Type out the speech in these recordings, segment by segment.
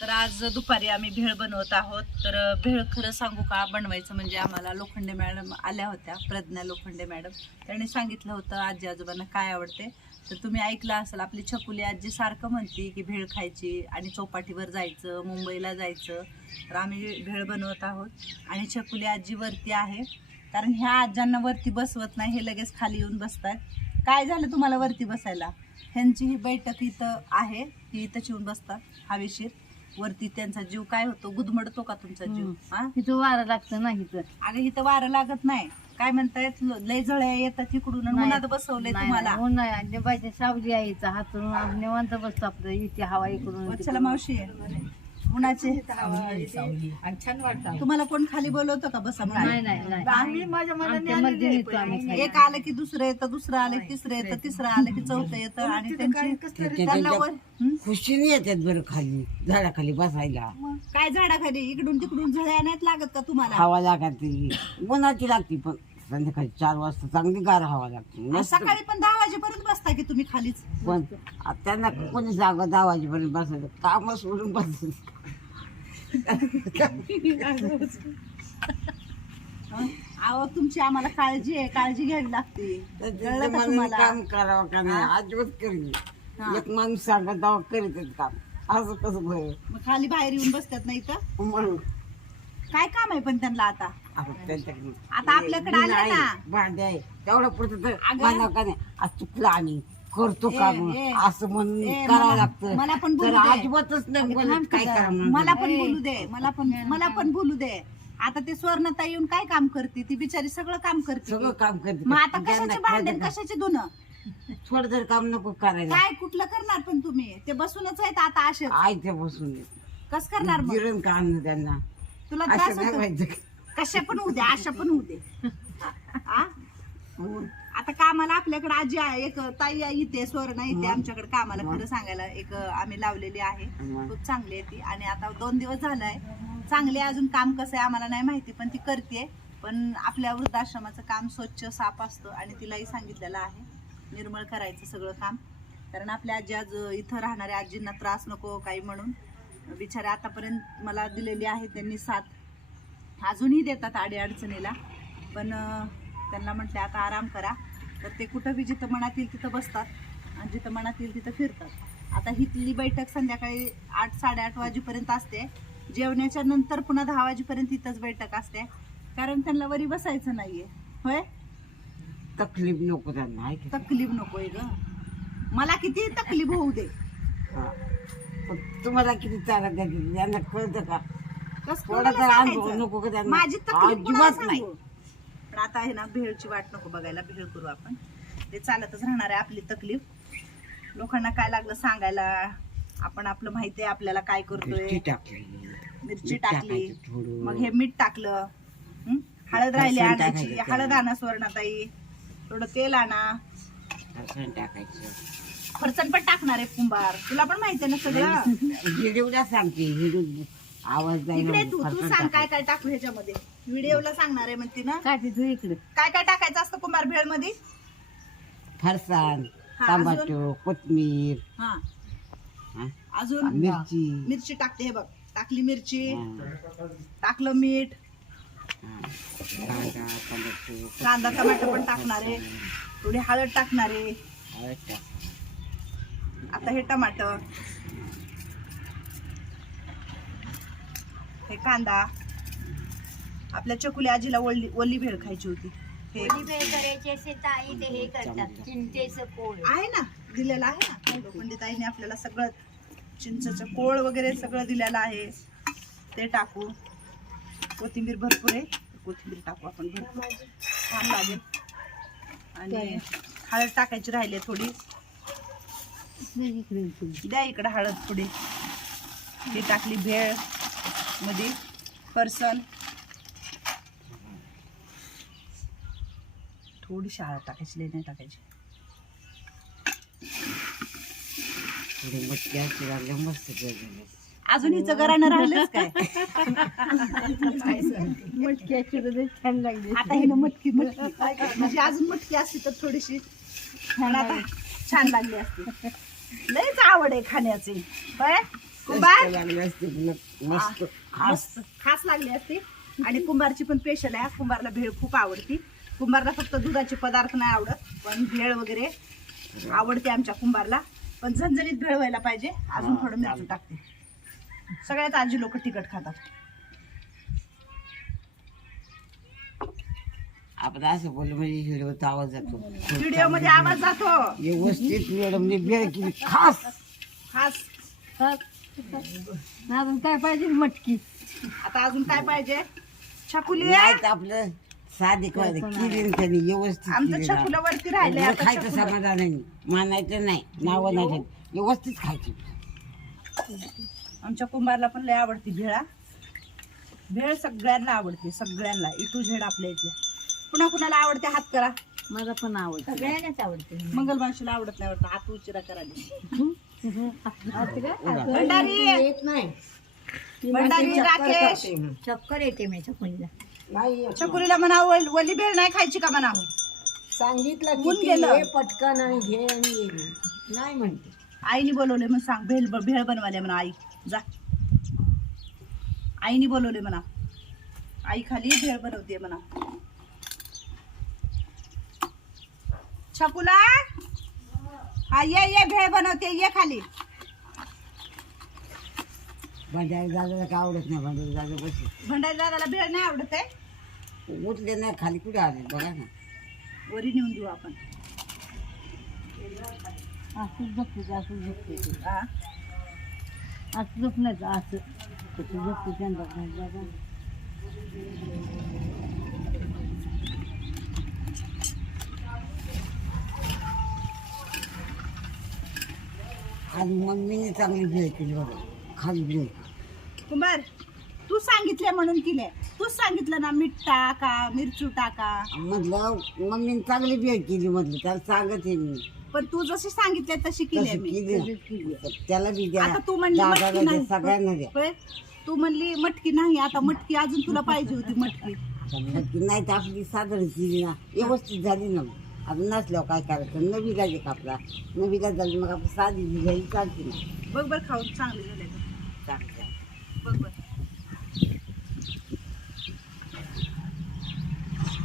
तर आज दुपारी आम्ही भेळ बनवत आहोत. तर भेळ खरं सांगू का? बनवायचं म्हणजे आम्हाला लोखंडे मॅडम आल्या होत्या प्रज्ञा लोखंडे मॅडम. त्यांनी सांगितलं होतं आजी आजोबांना काय आवडते? तर तुम्ही ऐकलं असेल आपली छकुली आजी सारखं म्हणती की भेळ खायची आणि चौपाटीवर जायचं मुंबईला जायचं. तर आम्ही भेळ बनवत आहोत आणि छकुली आजी वरती आहे. कारण ह्या आजांना वरती बसवत नाही हे लगेच खाली येऊन बसतात. काय झालं तुम्हाला वरती बसायला? ह्यांची ही बैठक इथं आहे ही इथं येऊन बसतात. हवेशीर वरती त्यांचा जीव काय होतो? गुदमडतो का तुमचा जीव. हा? तिथं वारं लागतं ना इथं अगं इथं वारं लागत नाही. काय म्हणतायत? लय जळ्या येतात इकडून आणि. उन्हात बसवलंय तुम्हाला. बाईच्या सावली हातून आपण निवांत बसतो आपलं. इथे हवा इकडून तिकडून. मावशी. उन्हाचे छान वाटतं. तुम्हाला कोण खाली बोलवतं का? बसा नाही? नाही आम्ही माझ्या मनाने आलेले आहे, पण. एक आलं की दुसरं येतं दुसरं आलं की तिसरं येतं तिसरं आलं की चौथं येतं आणि त्यांची त्यांना वर- हं? खुशीने येतात बरं खाली झाडाखाली बसायला. काय झाडाखाली? इकडून तिकडून झळ्या नाहीत लागत का तुम्हाला? हवा लागते उन्हाची लागते पण संध्याकाळी चार वाजता चांगली गार हवा लागते. मस्त. सकाळी पण दहा वाजेपर्यंत बसता की तुम्ही खालीच? पण आ- त्यांना कोणी जागा दहा वाजेपर्यंत बसायचं. काम सोडून बसायचं? अहो तुमची आम्हाला काळजी आहे काळजी घ्यावी लागते. तर कळलं का मनाने तुम्हाला? काम करावं का नाही? अजिबात करेल. एक माणूस सांगत तेव्हा करीत काम. असं कसं मग खाली बाहेर येऊन बसतात नाही का म्हणून. काय काम आहे पण त्यांना आता? त्यांच्याकडे आता आपल्याकडे आले ना. भांडे आहे. तेवढं पुरतं तर अगं. का नाही? आज चुकलं आणि करतो ए, काम. ए. असं म्हणून ए, करावं मला- लागतं. मला पण तर बोलू दे. अजिबातच नाही बोलत. काय. करा मला पण. बोलू दे. मला पण मला पण बोलू दे. आता ते स्वर्णता येऊन काय काम करते? ती बिचारी सगळं काम करते सगळं काम करते. मग आता ज्यांना कशाचे भांडण कळतं कशाचे धुणं? का, थोडं जर काम नको करायला. काय कुठलं करणार पण तुम्ही? ते बसूनच आहेत आता असे आयत्या बसून कस करणार मग? का आणलं त्यांना? तुला असं त्रास नाही होतो. व्हायचं कशा पण होऊ दे अशा पण होऊ दे. आ? आता कामाला आपल्याकडे आजी आहे एक ताई आहे इथे स्वर्ण इथे आमच्याकडे कामाला खरं सांगायला एक आम्ही लावलेली आहे. खूप चांगली आहे ती. आणि आता दोन दिवस झालाय. चांगली अजून काम कसं आहे आम्हाला नाही माहिती पण ती करते पण आपल्या वृद्धाश्रमाचं काम स्वच्छ साफ असतं आणि तिलाही सांगितलेलं आहे. निर्मळ करायचं सगळं काम. कारण आपल्या आजी आज इथं राहणाऱ्या आजींना त्रास नको काही म्हणून. बिचाऱ्या आतापर्यंत मला दिलेली आहे त्यांनी साथ. अजूनही देतात आडी अडचणीला पण त्यांना म्हटले आता आराम करा. तर ते कुठं बी जिथं मनात येईल तिथं बसतात आणि जिथं मनात येईल तिथं फिरतात. आता हिथली बैठक संध्याकाळी आठ साडेआठ वाजेपर्यंत असते. जेवणाच्या नंतर पुन्हा दहा वाजेपर्यंत इथंच बैठक असते. कारण त्यांना वरी बसायचं नाहीये. होय? तकलीफ नको त्यांना? तकलीफ नकोय ग. मला किती तकलीफ होऊ दे. हा. तुम्हाला किती चारा द्यायची त्यांना कळतं का? माझी तकलीफ अजिबात नाही? पण आता आहे ना भेळची वाट नको बघायला भेळ करू आपण. ते चालतच राहणार आहे आपली तकलीफ. लोकांना काय लागलं सांगायला? आपण आपलं माहिती आहे आपल्याला काय करतोय. मिरची टाकली. मग हे मीठ टाकलं. हं? हळद राहिली लसूण आणायची. टाकायचं. हळद आणा सुवर्णाताई. थोडं तेल आणा. लसूण टाकायचं. फरचण पण टाकणार आहे कुंभार. तुला पण माहिती आहे ना सगळं. सांगते आवाज इकडे तू तू सांग काय काय टाकू ह्याच्यामध्ये. व्हिडिओला सांगणार आहे म्हणते ना. काय इकडे. काय काय टाकायचं असतं कुंभार भेळमध्ये फरसाण हा, टमाटो कोथमीर हा. हा, अजून मिरची. मिरची टाकते हे बघ. टाकली मिरची टाकलं मीठ. कांदा टमाटो कांदा टमाटर पण टाकणार आहे. थोडी हळद टाकणार आहे. हळद टाक. आता हे टमाटर हे कांदा. आपल्या चकुली आजीला ओली ओली भेळ खायची होती. हे करायचे असेल तर आई ते हे करतात. पोळ आहे. ना दिलेलं आहे ना. लोखंडित आईने आपल्याला सगळं चिंचचं कोळ वगैरे सगळं दिलेलं आहे. ते टाकू. कोथिंबीर भरपूर आहे. कोथिंबीर टाकू आपण भरपूर. छान लागेल. आणि हळद टाकायची राहिली आहे थोडी. इकडे इकडे. द्या इकडं हळद थोडी ही टाकली भेळ. मध्ये फरसन थोडीशी हळद टाकायची नाही टाकायची. थोडी मटकी. अजून हिचं घरानं राहिलंच काय? तर छान लागली. आता हिनं मटकी मटकी. म्हणजे अजून मटकी असती तर थोडीशी आता छान लागली असती. लयच आवड आहे खाण्याची. पण मस्त. खास खास लागली असती. आणि कुंभारची पण स्पेशल आहे. कुंभारला भेळ खूप आवडती. कुंभारला फक्त दुधाचे पदार्थ नाही आवडत पण भेळ वगैरे आवडते आमच्या कुंभारला. पण झणझणीत भेळ व्हायला पाहिजे. अजून थोडं मिरची टाकते. सगळ्यात आजी लोक तिखट खातात. आपण असं बोललं म्हणजे व्हिडिओचा आवाज जातो. व्हिडिओमध्ये आवाज जातो. व्यवस्थित मॅडमने बेळ केली खास. खास. अजून काय पाहिजे मटकी? आता अजून काय पाहिजे? छकुली नाही आपलं साधी त्यांनी व्यवस्थित आमचं. छकुला वरती आता खायचं छकुलं. समाधानाने मानायचं नाही नावं नाही ठेवायचं. व्यवस्थित खायचं. आमच्या कुंभारला पण लय आवडती भेळा भेळ सगळ्यांना आवडते सगळ्यांना. इटू झेड आपल्या इथल्या. कुणा कुणाला आवडते हात करा. मला पण आवडतं. सगळ्यांनाच आवडते. मंगलमाशीला आवडत नाही वाटतं हात उशिरा उगा. भंडारी. येत नाही भंडारी राकेश. चक्कर येते मी चकुलीला. नाही म्हणा वल- भेळ नाही खायची का म्हणा? सांगितलं ऊन की गेलं. पटकन आणि घे आणि ये. नाही म्हणते. आईने बोलवले म्हणून सांग भेळ भेळ बनवाले म्हणा आई. जा. आईने बोलवले म्हणा. आई खाली भेळ बनवते म्हणा. छकुला हा ये ये भेळ बनवते ये खाली. भंडारी दादाला काय आवडत नाही भंडारी दादा बस भंडारी दादाला भेळ नाही आवडत आहे? उठले नाही खाली कुठे आले बघा ना. वरी नेऊन देऊ आपण. असं झोपते असं झोपते हा. असं झोपण्याचं असं. झोपते त्यांचा आणि मम्मीने चांगली भेळ केली बघा. खाली भेळ कुंभार तू सांगितले म्हणून केले तूच सांगितलं ना मीठ टाका मिरचू टाका. म्हटलं मम्मीने चांगली भेळ केली म्हटलं. त्याला सांगत आहे मी. पण तू जशी सांगितले तशी केली तशी मी. केली. त्याला बी द्या आता तू म्हणली दादाला मटकी द्या नाही. सगळ्यांना द्या. होय? तू म्हणली मटकी नाही आता मटकी अजून तुला पाहिजे होती मटकी. मटकी नाही तर आपली साधारण केली ना. व्यवस्थित झाली ना. आता नसल्यावर काय करायचं? नवी राजे का आपला नवी झाली मग आपण साधी घ्यायची चालते ना. बघ बरं खाऊन चांगले झाले बघ बरं.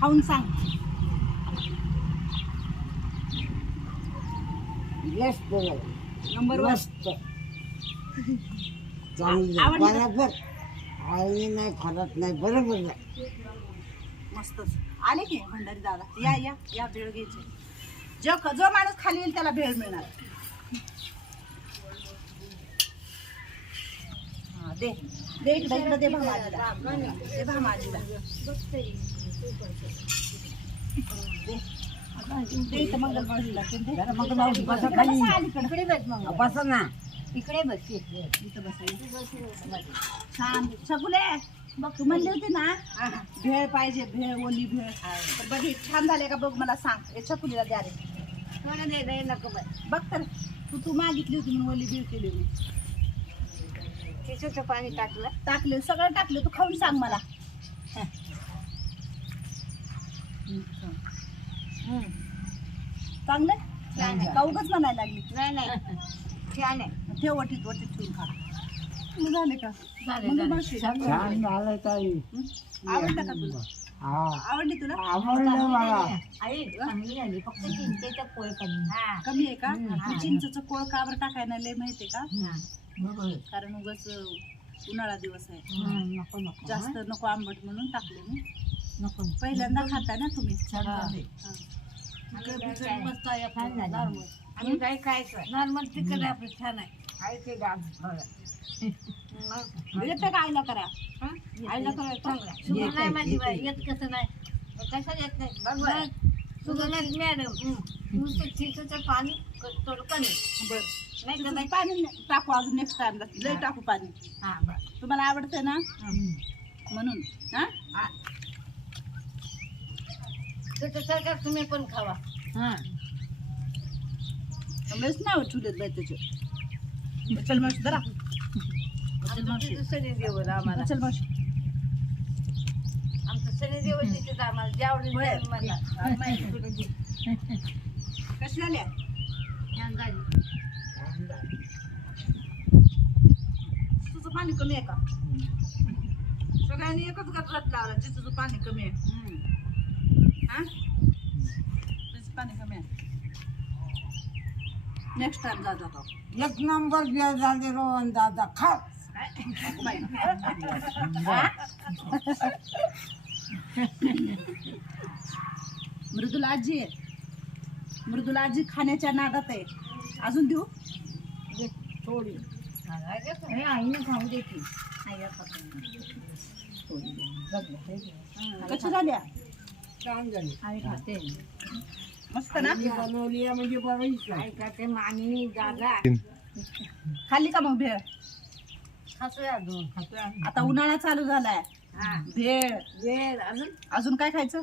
खाऊन सांग. मस्त झालं. नंबर वन मस्त. चांगली. आ- आवडली का? बरोबर. आळणी नाही खराब नाही. बरोबर नाही मस्तच. आले की भंडारी दादा? या या या भेळ घ्यायची. जो जो माणूस खाली येईल त्याला भेळ मिळणार. हा, दे. दे इकडे इकडे दे भामाजीला. दे भामाजीला. दे. दे इथं मंगलबाजीला ते दे. मंगलबाजी बसा इकडे मग ना. इकडे बस इथं बसा छान. शकुले बघ तू म्हणली होती ना भेळ पाहिजे भेळ ओली भेळ. तर बघ हे छान झाले का बघ मला सांग. हे छकुलीला द्या रे. थोडं दे दे नको बस बघ तर. तू तू मागितली होती म्हणून ओली भेळ केली मी तिचं पाणी टाकलं. टाकले सगळं टाकलं. तू खाऊन सांग मला. चांगलं? छान आहे. का उगाच म्हणायला लागली. नाही नाही. छान आहे. ठेव वटीत वटीत ठेवून खा. तुला झाले का? मावशी, छान झालं. ताई. आवडलं का तुला? हा. आवडली तुला? आवडलं मला. आई चांगली झाली फक्त चिंतेचा पोळ कमी हा. कमी आहे का? हे. चिंचचं कोळ का बरं टाकायला लय माहितीये का? बरोबर. कारण उगाच उन्हाळा दिवस आहे. हं, नको नको जास्त नको आंबट म्हणून टाकले मी. नको. पहिल्यांदा खाताय ना तुम्ही? छान झाले. हा. छान झालं. नॉर्मल. आम्ही काय खायचं? नॉर्मल आहे आपलं छान आहे. आहे ते डाग येतं का आईला करा? हं? आईला करा चांगला शुगर नाही माझी बाई येत कसं नाही. येत नाही? बघ शुगर नाही मॅडम. नुसतं चिंचचं पाणी क- थोडं कमी बरं. नाही का तुझं बाई? पाणी नाही- टाकू अजून नेक्स्ट लय टाकू पाणी. हा बरं. तुम्हाला आवडतं ना? म्हणून. हा? त्याचं सरकार तुम्ही पण खावा. हा. लयच नाही चुलीत बाई त्याचे. चल जरा चल मावशी. आमचं आम्हाला. चल मावशी. आमचं तिथेच माहिती. कशी झाली पाणी कमी आहे का? सगळ्यांनी एकच गटरात लावला चिचूचं पाणी कमी आहे. हा? चिचूचं पाणी कमी आहे. नेक्स्ट टाइम जा जातो एक नंबर बेळ झाले रोहन दादा खा. मृदुला आजी आहे मृदुला आजी खाण्याच्या नादात आहे अजून देऊ? थोडी. हे आईने खाऊ दे खाऊ कशा झाल्या? मस्त ना? बनवली आहे म्हणजे दादा. खाल्ली का मग भेळ? खातोय अजून आता उन्हाळा चालू झालाय. हा. भेळ. वेळ अजून? अजून काय खायचं?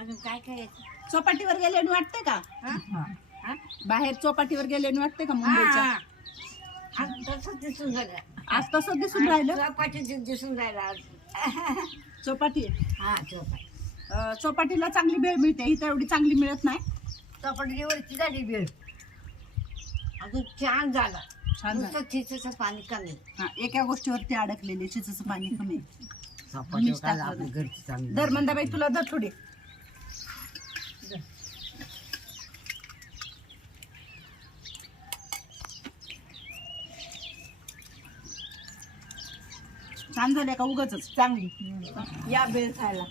अजून काय करायचं चौपाटीवर गेल्याने वाटतंय का? हा? हा? बाहेर चौपाटीवर गेल्याने वाटतंय का मुंबईच्या? हा. आज तसंच दिसून राहिलं. आज तसं दिसून राहिलं? चौपाटी दिसून राहिलं आज. चौपाटी. हा चौपाटी. अं, चौपाटीला चांगली भेळ मिळते. इथं एवढी चांगली मिळत नाही. चौपाटी वरची झाली वेळ अजून छान झाला. छान झालं. नुसतं चिचेचं पाणी कमी. हा एका गोष्टीवरती अडकलेली चिचचं पाणी कमी आहे. चपाती मीच खायला टाकलं आपली घरची चांगली. दर मंदाबाई तुला दर थोडी. छान झाल्या का उगाच चांगली. या भेळ खायला.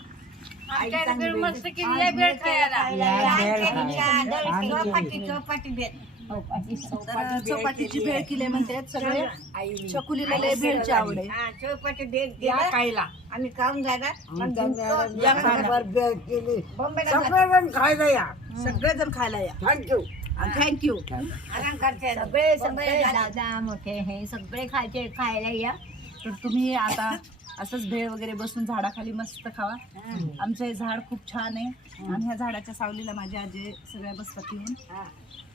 मस्त केली वेळ खायला. या. चौपाटी चौपाटी तर चौपाटीची भेळ केली म्हणते. सगळे चकुलीला लय भेळची आवड आहे हा चौपाटी बेट दिला. खायला आम्ही खाऊन सगळेजण खायला या. सगळेजण खायला या. थँक्यू थँक्यू आराम करते. सगळे सगळे दादा मोठे हे सगळे खायचे खायला या. तर तुम्ही आता असंच भेळ वगैरे बसून झाडाखाली मस्त खावा. आमचं हे झाड खूप छान आहे. आणि ह्या झाडाच्या सावलीला माझ्या आजी सगळ्या बसतात येऊन.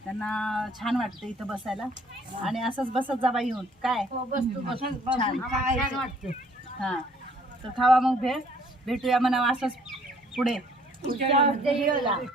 त्यांना छान वाटतं इथं बसायला. आणि असंच बसत जावा येऊन. काय? वाटतं. हा. तर खावा मग भेळ. भेटूया म्हणा असंच पुढे.